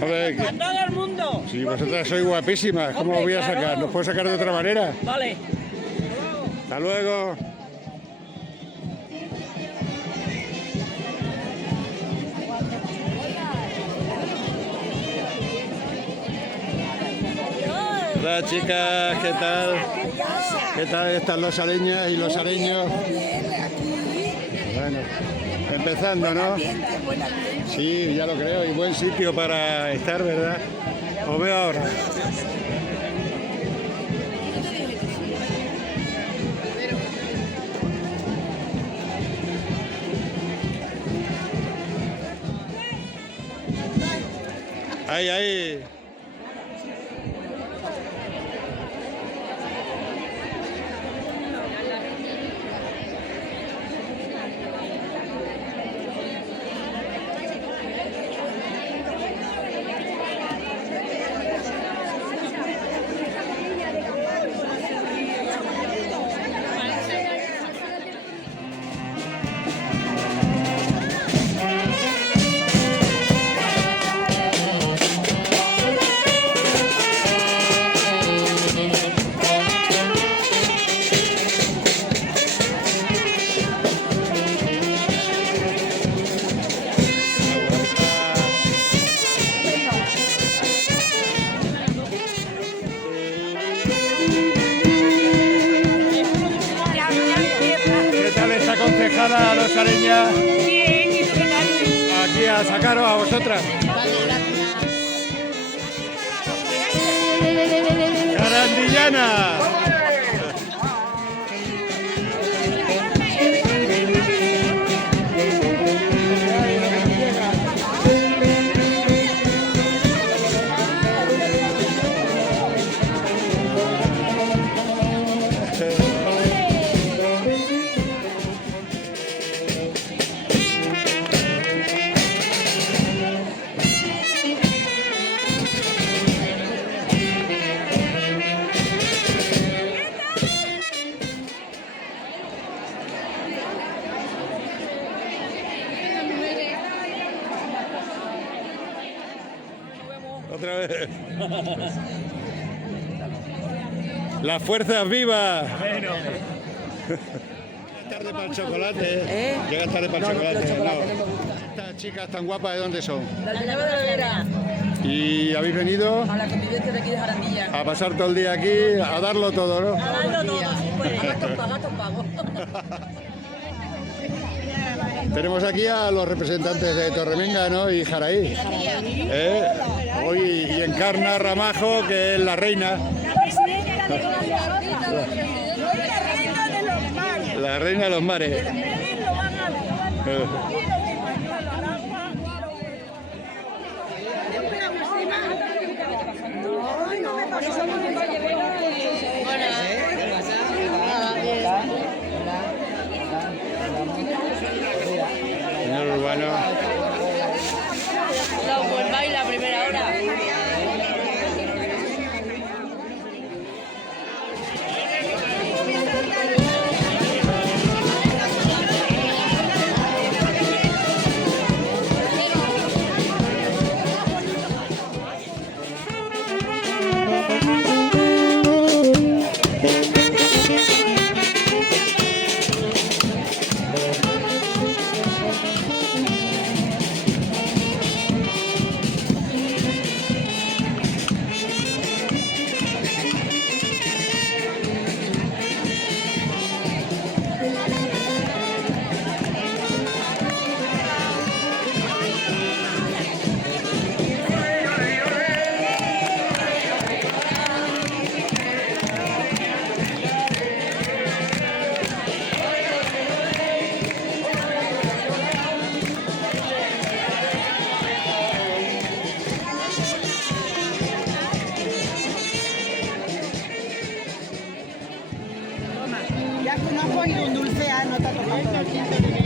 A ver, A todo el mundo. si vosotras sois guapísimas, ¿cómo os voy a sacar? ¿Nos puedo sacar de otra manera? Vale. Hasta luego. Hola chicas, ¿qué tal? ¿Qué tal están los areñas y los areños? Bueno, empezando, ¿no? Sí, ya lo creo, y buen sitio para estar, ¿verdad? Os veo ahora. Ahí, ahí. A los areñas. Bien, ¿y tú qué tal? Aquí a sacaros a vosotras. Carandillana. Otra vez. Las fuerzas vivas. Bueno. Llegas tarde para el chocolate. Llegas tarde para el chocolate. No. Estas chicas tan guapas, ¿de dónde son? La Villanueva de la Vera. ¿Y habéis venido A la convivencia de aquí de Jarandilla. a pasar todo el día aquí, a darlo todo, no? A darlo todo, si puede. Gato pago. Tenemos aquí a los representantes de Torremenga, ¿no? Y Jaraí. Hoy y encarna Ramajo, que es la reina. La reina de los mares. Señor Urbano. Pues baila a primera hora. Ya conozco y un dulce no te ha tocado.